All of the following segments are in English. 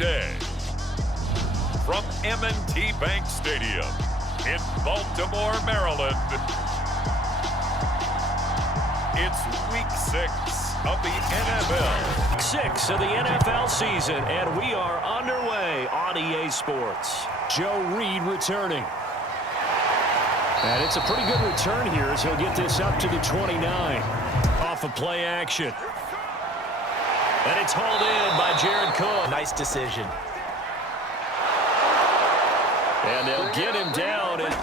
Tuesday, from M&T Bank Stadium in Baltimore, Maryland, it's Week 6 of the NFL. Week 6 of the NFL season, and we are underway on EA Sports. Joe Reed returning. And it's a pretty good return here as he'll get this up to the 29. Off of play action. And it's hauled in by Jared Cook. Nice decision. And they'll get him down. And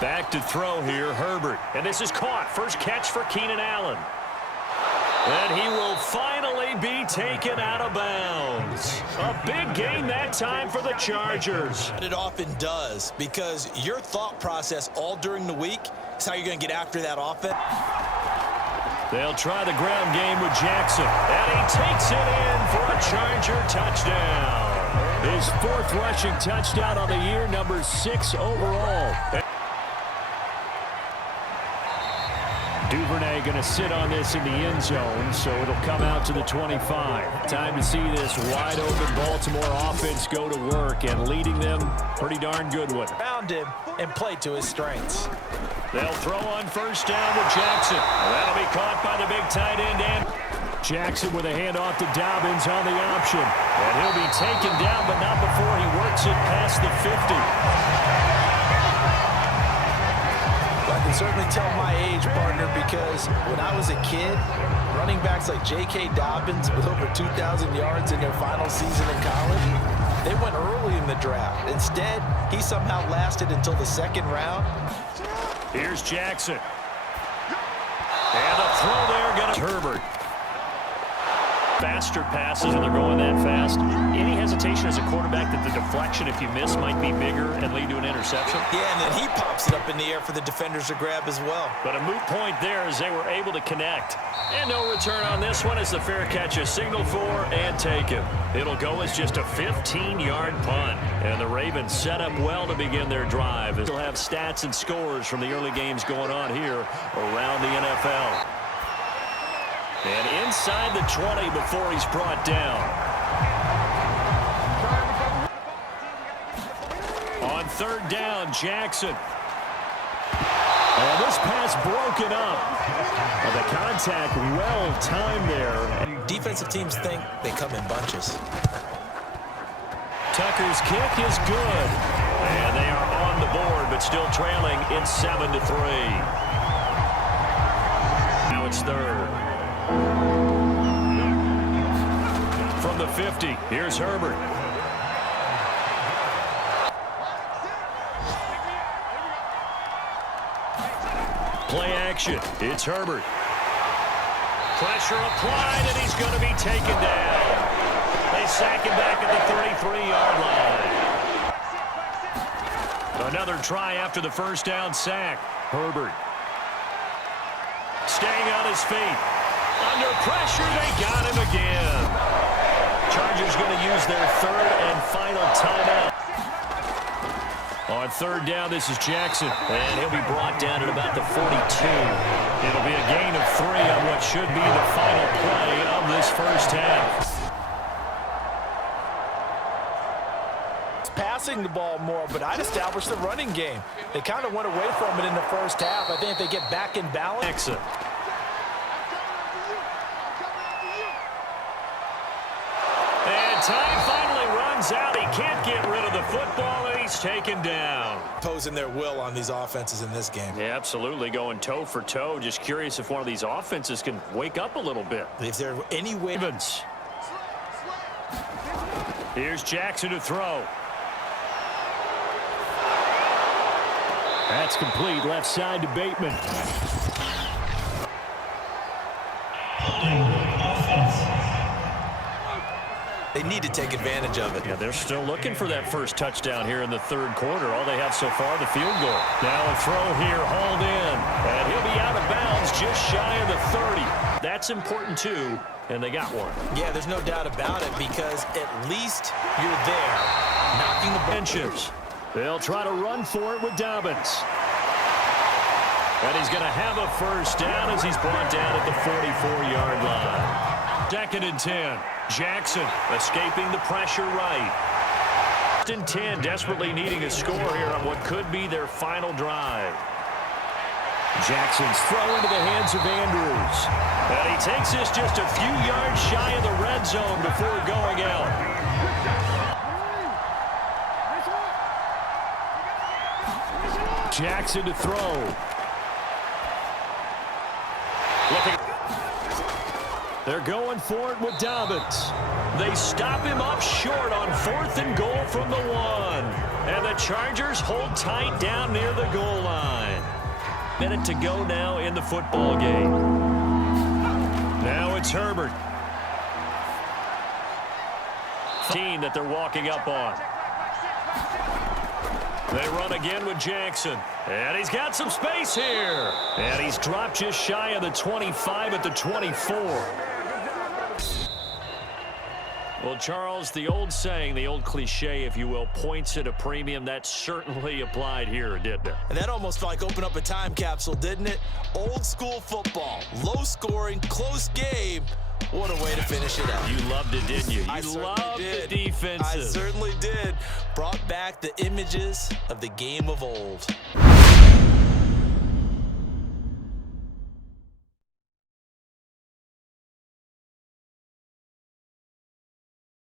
back to throw here, Herbert. And this is caught. First catch for Keenan Allen. And he will finally be taken out of bounds. A big game that time for the Chargers. It often does, because your thought process all during the week is how you're going to get after that offense. They'll try the ground game with Jackson. And he takes it in for a Charger touchdown. His fourth rushing touchdown on the year, number 6 overall. Duvernay going to sit on this in the end zone, so it'll come out to the 25. Time to see this wide-open Baltimore offense go to work, and leading them pretty darn good with it. Found him and played to his strengths. They'll throw on first down with Jackson. That'll be caught by the big tight end. And Jackson with a handoff to Dobbins on the option. And he'll be taken down, but not before he works it past the 50. I can certainly tell my age, partner, because when I was a kid, running backs like J.K. Dobbins with over 2,000 yards in their final season in college, they went early in the draft. Instead, he somehow lasted until the second round. Here's Jackson. And a throw there, gonna Herbert. Faster passes, and they're going that fast. Any hesitation as a quarterback that the deflection, if you miss, might be bigger and lead to an interception? Yeah, and then he pops it up in the air for the defenders to grab as well. But a moot point there as they were able to connect. And no return on this one as the fair catch is signaled for and taken. It'll go as just a 15-yard punt. And the Ravens set up well to begin their drive. They'll have stats and scores from the early games going on here around the NFL. And inside the 20 before he's brought down. On third down, Jackson. And this pass broken up. And the contact well timed there. Defensive teams think they come in bunches. Tucker's kick is good. And they are on the board, but still trailing in 7-3. Now it's third. From the 50, here's Herbert. Play action, it's Herbert. Pressure applied, and he's going to be taken down. They sack him back at the 33-yard line. Another try after the first down sack. Herbert. Staying on his feet. Under pressure, they got him again. Chargers going to use their third and final timeout. On third down, this is Jackson, and he'll be brought down at about the 42. It'll be a gain of 3 on what should be the final play of this first half. Passing the ball more, but I'd establish the running game. They kind of went away from it in the first half. I think if they get back in balance. Exit. And time finally runs out. He can't get rid of the football, and he's taken down. Imposing their will on these offenses in this game. Yeah, absolutely, going toe for toe. Just curious if one of these offenses can wake up a little bit. If there any way. Here's Jackson to throw. That's complete. Left side to Bateman. They need to take advantage of it. Yeah, they're still looking for that first touchdown here in the third quarter. All they have so far, the field goal. Now a throw here, hauled in. And he'll be out of bounds just shy of the 30. That's important, too, and they got one. Yeah, there's no doubt about it, because at least you're there, knocking the benches. They'll try to run for it with Dobbins. And he's going to have a first down as he's brought down at the 44-yard line. 2nd and 10. Jackson escaping the pressure right. 1st and 10, desperately needing a score here on what could be their final drive. Jackson's throw into the hands of Andrews. And he takes this just a few yards shy of the red zone before going out. Jackson to throw. They're going for it with Dobbins. They stop him up short on 4th and goal from the 1. And the Chargers hold tight down near the goal line. Minute to go now in the football game. Now it's Herbert. 15 that they're walking up on. They run again with Jackson. And he's got some space here. And he's dropped just shy of the 25 at the 24. Well, Charles, the old saying, the old cliche, if you will, points at a premium. That certainly applied here, didn't it? And that almost like opened up a time capsule, didn't it? Old school football, low scoring, close game. What a way to finish it out. You loved it, didn't you? You loved the defenses. I certainly did. Brought back the images of the game of old.